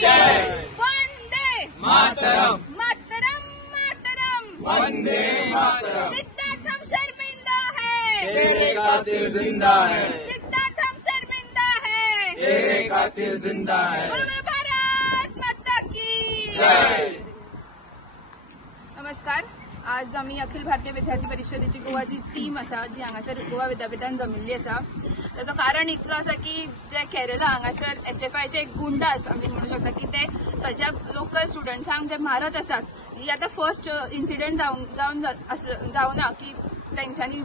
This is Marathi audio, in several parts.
वंदे मातरम मातरम मातरम वंदे मातरम। सिद्धार्थम शर्मिंदा है, तेरे कातिल जिंदा है, सिद्धार्थम शर्मिंदा है, तेरे कातिल जिंदा है। बोलो भारत माता की जय। नमस्कार। आज आम्ही अखिल भारतीय विद्यार्थी परिषदेची गोवाची टीम असा जी हांगासर गोवा विद्यापीठान जमिल्ली असा। त्याचं कारण इतलं असा की जे केरला हांगासर एसएफआयचे एक गुंड आसा आमी म्हणू शकता की ते थंयच्या लोकल स्टुडंट्सांक जे मारत असतात, ही आता फर्स्ट इन्सिडेंट जावना की तेंच्यांनी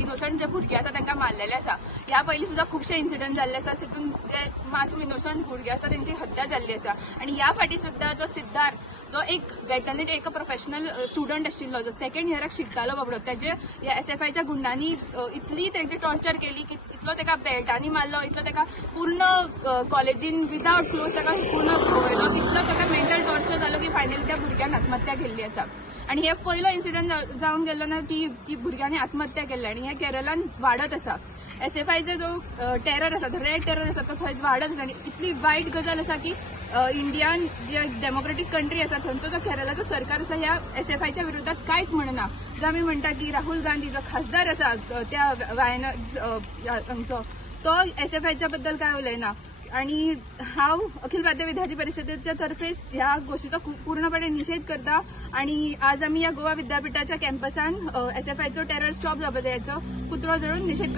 इनोसंट जे भुरगे आसा तांकां मारलेले आसा। ह्या पयलीं सुद्दां खुबशे इन्सिडेंट जाल्ले आसा, तितून जे मासूम इनोसंट भुरगे आसा तेंची हत्या जाल्ली आसा। आणि ह्या फाटी सुद्दां जो सिद्धार्थ जो एक वेटरनरी एक प्रोफेशनल स्टुडंट आशिल्लो, जो सेकंड इयराक शिकतालो बाबडो, त्याचे ह्या एसएफआयच्या गुंडांनी इतली तेंची टॉर्चर केली की इतलो तेका बेल्टांनी मारलो, इतलो तेका पूर्ण कॉलेजीन विदाउट क्लोज तेका पूर्ण खवयलो, इतलो तेका मेंटल टॉर्चर जालो की फायनली त्या भुरग्यान आत्महत्या केल्ली आसा। आणि हे पहिलो इन्सिडेंट जावन गेल्लो ना की भुरग्यांनी आत्महत्या केल्ली, आणि हे केरळान वाढत आसा। एसएफआयचो जो टेरर आसा, तो रेड टेरर आसा, तो थंय वाढत आसा। आणि इतली वायट गजाल आसा की इंडियान जे डेमोक्रेटिक कंट्री आसा थंयचो जो केरळाचो सरकार आसा ह्या एसएफआयच्या विरोधात कांयच म्हणना। जो आमी म्हणटा की राहुल गांधी जो खासदार आसा त्या वायनाडचो, तो एसएफआयच्या बद्दल काय उलयना। आणि हांव अखिल भारतीय विद्यार्थी परिषदेच्या तर्फे ह्या गोष्टीचो पूर्णपणे निषेध करता। आणि आज आम्ही या गोवा विद्यापीठाच्या कॅम्पसान एसएफआयचो टेरर स्टॉप जावपाचो याचो पुतळो जळून निषेध करता।